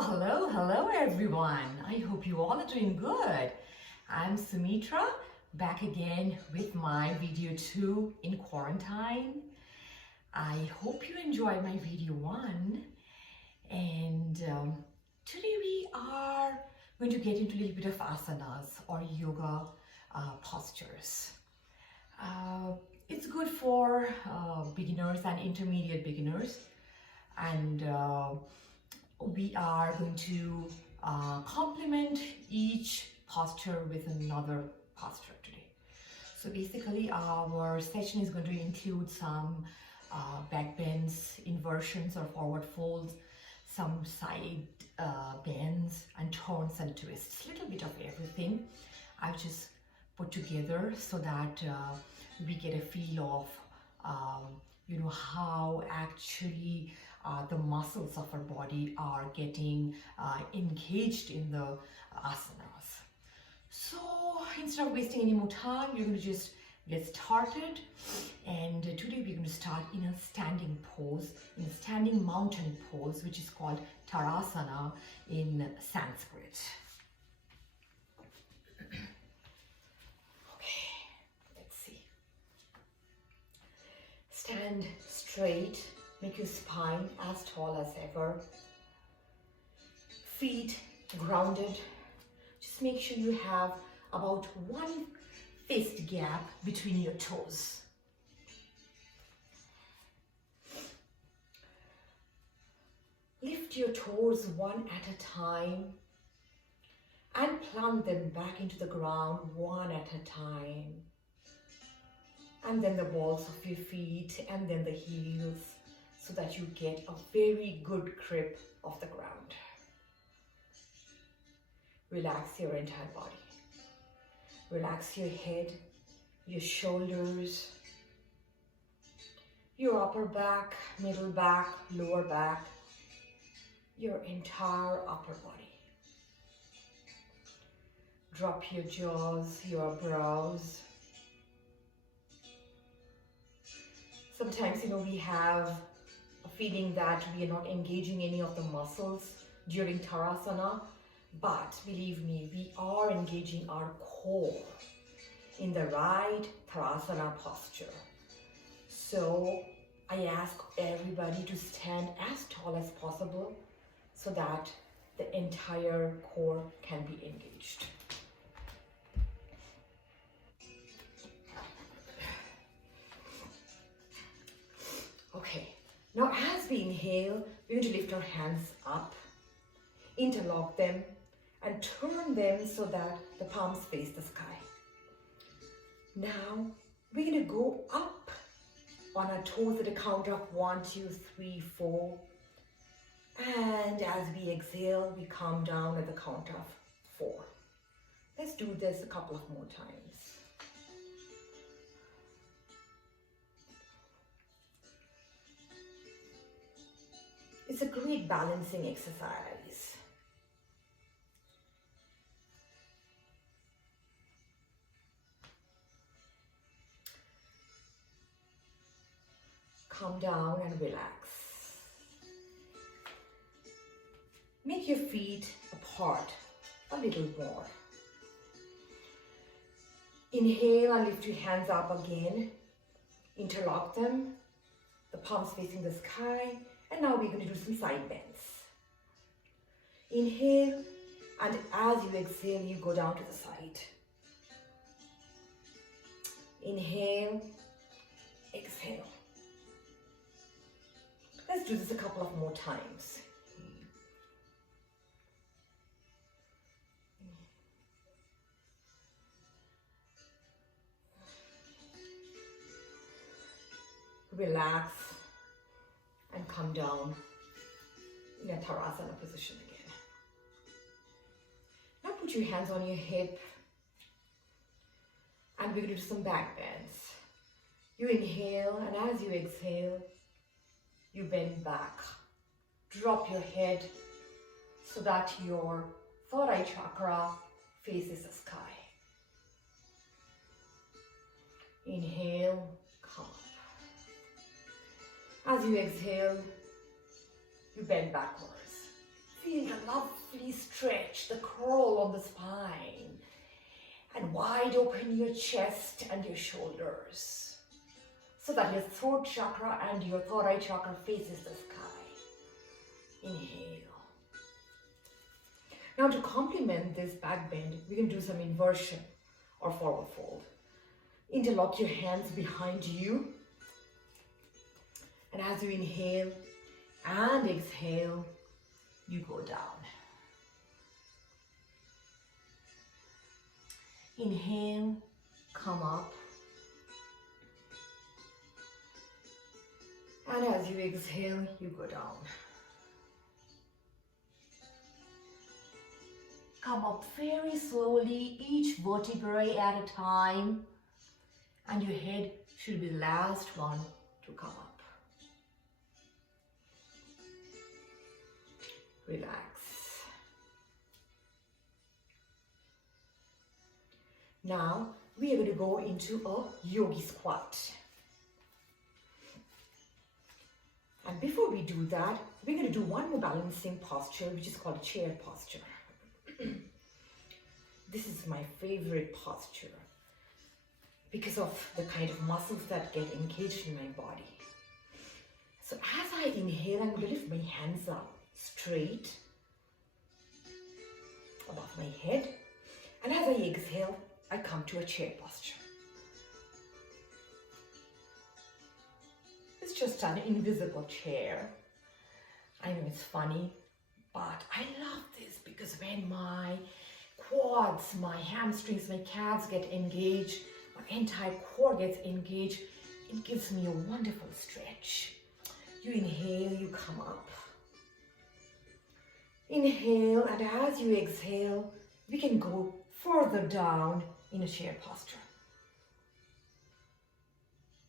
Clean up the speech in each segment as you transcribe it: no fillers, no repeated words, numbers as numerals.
Hello everyone. I hope you all are doing good. I'm Sumitra, back again with my video 2 in quarantine. I hope you enjoyed my video 1, and today we are going to get into a little bit of asanas or yoga postures. It's good for beginners and intermediate beginners, and we are going to complement each posture with another posture today. So basically our session is going to include some back bends, inversions or forward folds, some side bends and turns and twists, a little bit of everything. I've just put together so that we get a feel of how actually the muscles of our body are getting engaged in the asanas. So instead of wasting any more time, we're going to just get started. And today we're going to start in a standing pose, in a standing mountain pose, which is called Tarasana in Sanskrit. Okay, let's see. Stand straight. Make your spine as tall as ever. Feet grounded. Just make sure you have about 1 fist gap between your toes. Lift your toes one at a time and plant them back into the ground one at a time. And then the balls of your feet and then the heels, so that you get a very good grip of the ground. Relax your entire body. Relax your head, your shoulders, your upper back, middle back, lower back, your entire upper body. Drop your jaws, your brows. Sometimes, we have feeling that we are not engaging any of the muscles during Tarasana, but believe me, we are engaging our core in the right Tarasana posture. So I ask everybody to stand as tall as possible so that the entire core can be engaged. Okay. Now as we inhale, we're going to lift our hands up, interlock them and turn them so that the palms face the sky. Now we're going to go up on our toes at a count of 1, 2, 3, 4. And as we exhale, we come down at the count of 4. Let's do this a couple of more times. It's a great balancing exercise. Calm down and relax. Make your feet apart a little more. Inhale and lift your hands up again. Interlock them, the palms facing the sky. And now we're going to do some side bends. Inhale, and as you exhale, you go down to the side. Inhale, exhale. Let's do this a couple of more times. Relax and come down in a Tarasana position again. Now put your hands on your hip and we're going to do some back bends. You inhale, and as you exhale, you bend back. Drop your head so that your third eye chakra faces the sky. Inhale, come up. As you exhale, you bend backwards. Feel the stretch, the curl on the spine. And wide open your chest and your shoulders so that your throat chakra and your third eye chakra faces the sky. Inhale. Now to complement this back bend, we can do some inversion or forward fold. Interlock your hands behind you. And as you inhale and exhale, you go down. Inhale, come up. And as you exhale, you go down. Come up very slowly, each vertebrae at a time. And your head should be the last one to come up. Relax. Now we are going to go into a yogi squat. And before we do that, we're going to do one more balancing posture, which is called chair posture. This is my favorite posture because of the kind of muscles that get engaged in my body. So as I inhale, I'm going to lift my hands up straight above my head. And as I exhale, I come to a chair posture. It's just an invisible chair. I know it's funny, but I love this because when my quads, my hamstrings, my calves get engaged, my entire core gets engaged, it gives me a wonderful stretch. You inhale, you come up. Inhale, and as you exhale, we can go further down in a chair posture.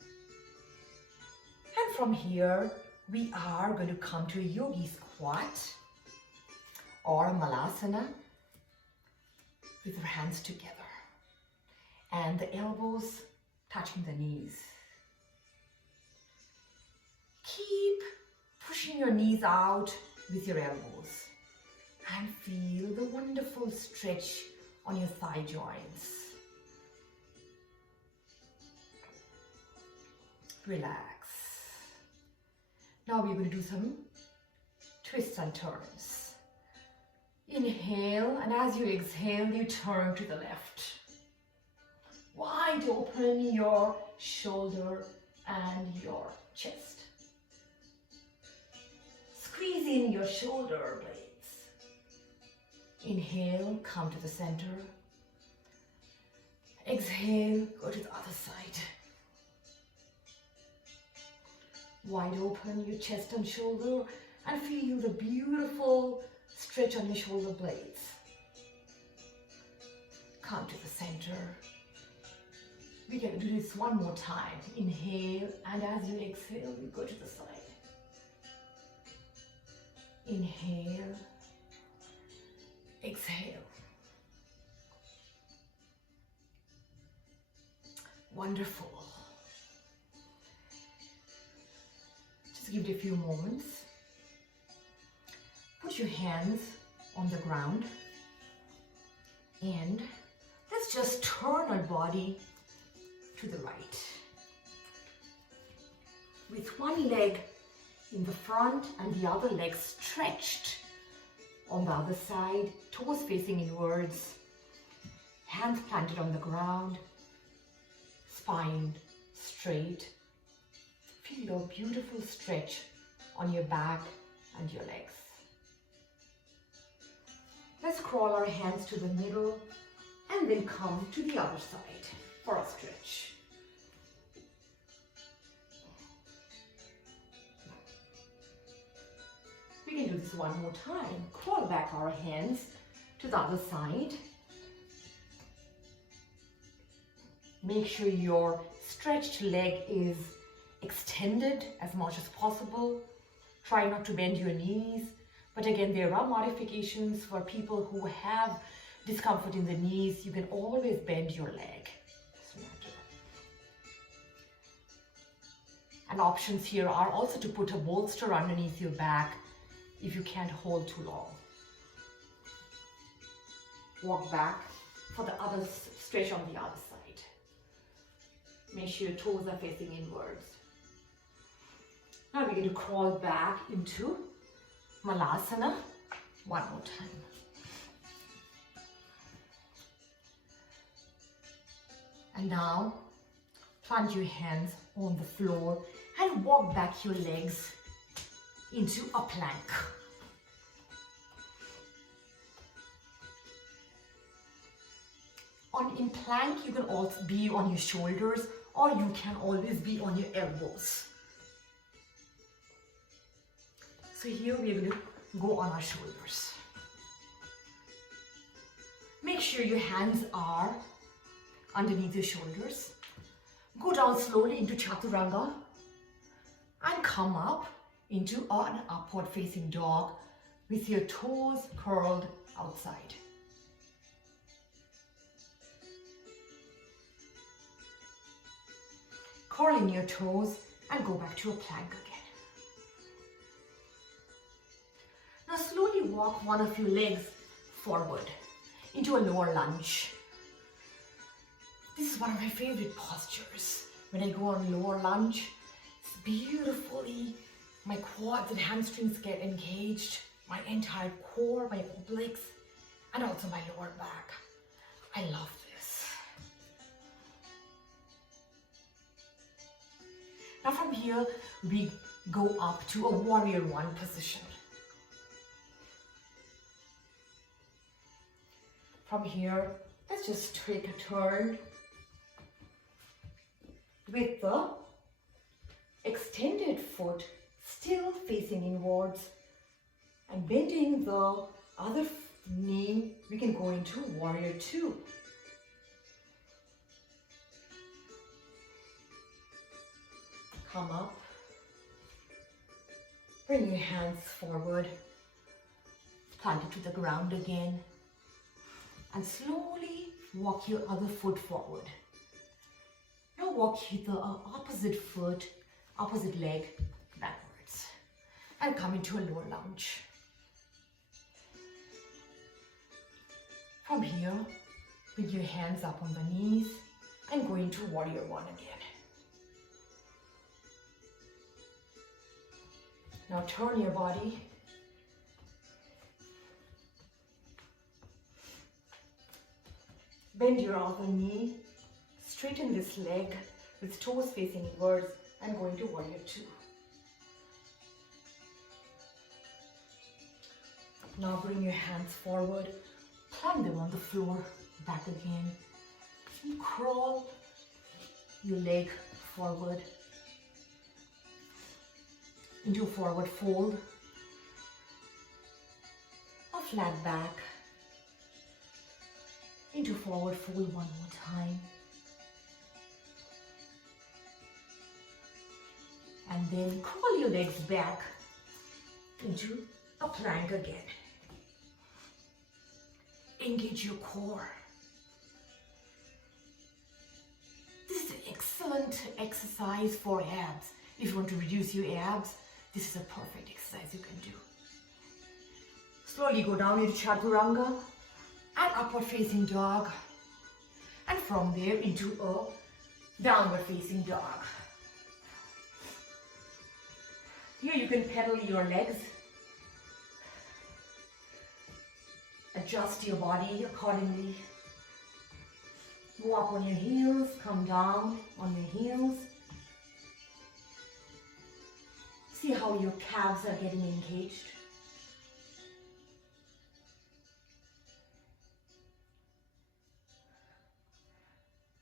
And from here, we are going to come to a yogi squat or malasana with our hands together and the elbows touching the knees. Keep pushing your knees out with your elbows and feel the wonderful stretch on your thigh joints. Relax. Now we're going to do some twists and turns. Inhale, and as you exhale, you turn to the left. Wide open your shoulder and your chest. Squeeze in your shoulder blades. Inhale, come to the center. Exhale, go to the other side. Wide open your chest and shoulder and feel the beautiful stretch on your shoulder blades. Come to the center. We're going to do this one more time. Inhale, and as you exhale, you go to the side. Inhale. Exhale. Wonderful. Just give it a few moments. Put your hands on the ground and let's just turn our body to the right. With one leg in the front and the other leg stretched on the other side, toes facing inwards, hands planted on the ground, spine straight. Feel a beautiful stretch on your back and your legs. Let's crawl our hands to the middle and then come to the other side for a stretch. We can do this one more time. Crawl back our hands to the other side. Make sure your stretched leg is extended as much as possible. Try not to bend your knees. But again, there are modifications for people who have discomfort in the knees. You can always bend your leg. And options here are also to put a bolster underneath your back if you can't hold too long. walk back for the other stretch on the other side. Make sure your toes are facing inwards. Now we're going to crawl back into Malasana one more time. And now plant your hands on the floor and walk back your legs into a plank. In plank, you can also be on your shoulders, or you can always be on your elbows. So here we are going to go on our shoulders. Make sure your hands are underneath your shoulders. Go down slowly into Chaturanga and come up into an upward facing dog with your toes curled outside. Curl in your toes and go back to a plank again. Now slowly walk one of your legs forward into a lower lunge. This is one of my favorite postures. When I go on lower lunge, it's beautifully, my quads and hamstrings get engaged, my entire core, my obliques, and also my lower back. I love this. Now from here, we go up to a warrior one position. From here, let's just take a turn with the extended foot still facing inwards and bending the other knee. We can go into warrior two. Come up, bring your hands forward, plant it to the ground again, and slowly walk your other foot forward. Now walk the opposite foot, opposite leg backwards, and come into a lower lunge. From here, bring your hands up on the knees and go into warrior one again. Now turn your body. Bend your other knee. Straighten this leg with toes facing inwards and go into warrior two. Now bring your hands forward. Plant them on the floor. Back again. And crawl your leg forward into a forward fold, a flat back, into forward fold one more time, and then crawl your legs back into a plank again. Engage your core. This is an excellent exercise for abs. If you want to reduce your abs, this is a perfect exercise you can do. Slowly go down into Chaturanga and upward facing dog. And from there into a downward facing dog. Here you can pedal your legs. Adjust your body accordingly. Go up on your heels, come down on your heels. See how your calves are getting engaged.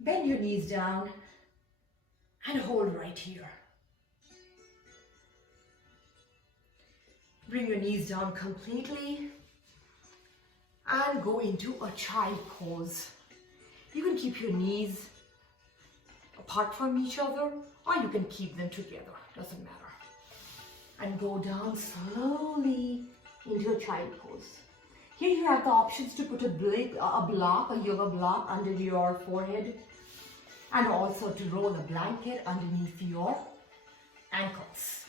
Bend your knees down and hold right here. Bring your knees down completely and go into a child pose. You can keep your knees apart from each other or you can keep them together, doesn't matter. And go down slowly into a child pose. Here you have the options to put a block, a yoga block under your forehead, and also to roll a blanket underneath your ankles.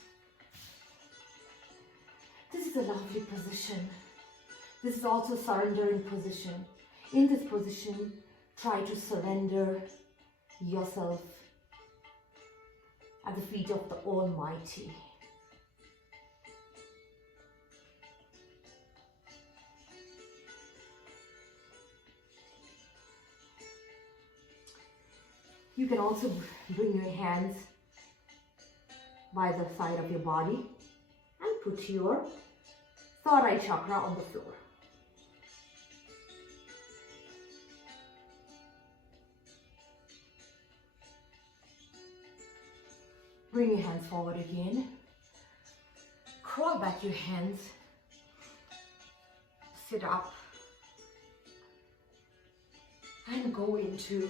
This is a lovely position. This is also a surrendering position. In this position, try to surrender yourself at the feet of the Almighty. You can also bring your hands by the side of your body and put your third eye chakra on the floor. Bring your hands forward again. Crawl back your hands. Sit up. And go into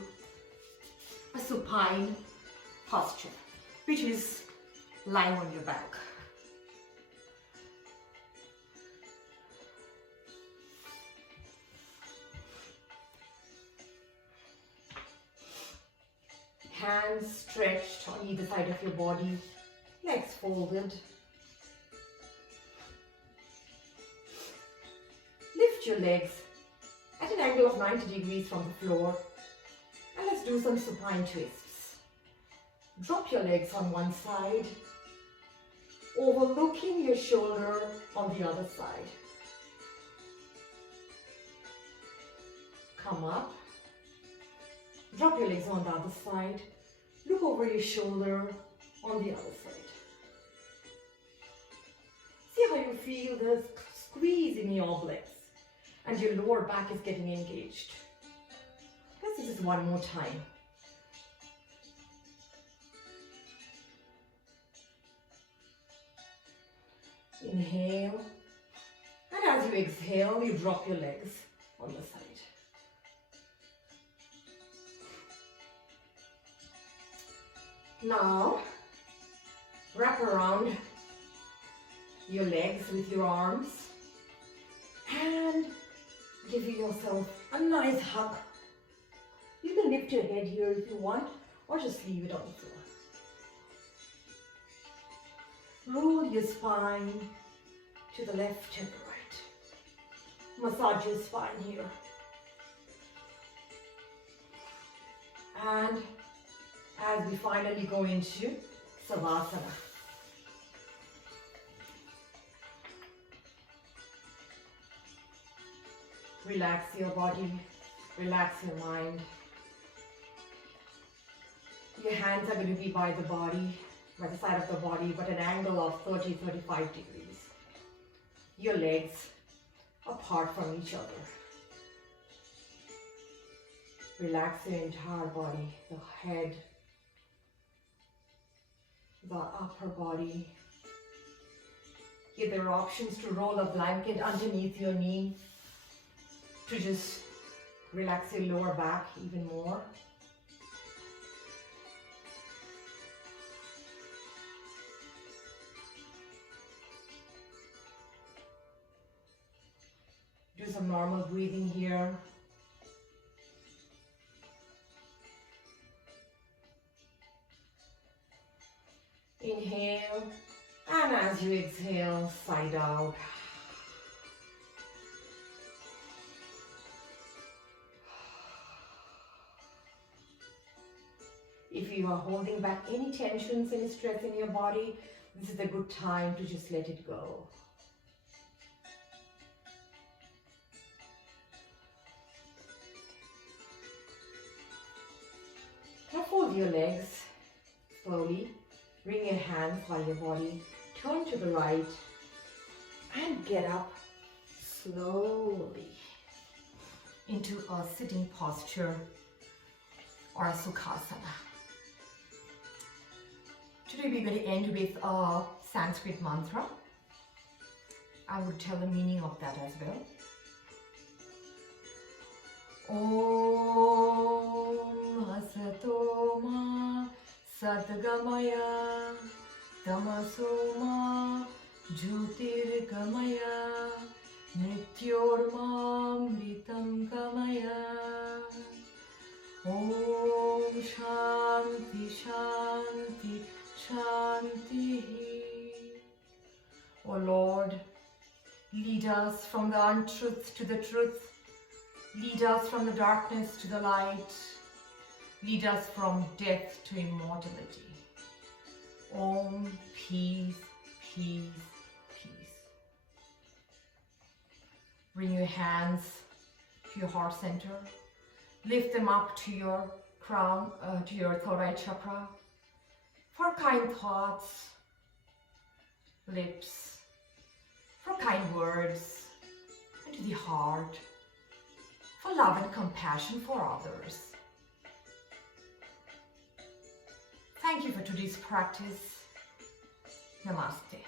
a supine posture, which is lying on your back. Hands stretched on either side of your body, legs folded. Lift your legs at an angle of 90 degrees from the floor, and let's do some supine twists. Drop your legs on one side, overlooking your shoulder on the other side. Come up. Drop your legs on the other side. Look over your shoulder on the other side. See how you feel the squeeze in your obliques and your lower back is getting engaged. Let's do this one more time. Inhale. And as you exhale, you drop your legs on the side. Now, wrap around your legs with your arms and give yourself a nice hug. You can lift your head here if you want, or just leave it on the floor. Roll your spine to the left and right. Massage your spine here. And as we finally go into Savasana. Relax your body, relax your mind. Your hands are going to be by the body, by the side of the body, but an angle of 30-35 degrees. Your legs apart from each other. Relax your entire body, the head, the upper body. Here there are options to roll a blanket underneath your knee to just relax your lower back even more. Do some normal breathing here. Inhale, and as you exhale, side out. If you are holding back any tensions, any stress in your body, this is a good time to just let it go. Now fold your legs slowly. Bring your hands by your body, turn to the right, and get up slowly into a sitting posture or a Sukhasana. Today we're going to end with a Sanskrit mantra. I will tell the meaning of that as well. Om Asato Ma Satgamaya Tamasoma Jyotirgamaya Nityormamritam Gamaya. Om Shanti Shanti Shanti. O Lord, lead us from the untruth to the truth, Lead us from the darkness to the light. Lead us from death to immortality. Om, peace, peace, peace. Bring your hands to your heart center. Lift them up to your crown, to your third eye chakra. For kind thoughts, lips, for kind words, and to the heart, for love and compassion for others. Thank you for today's practice. Namaste.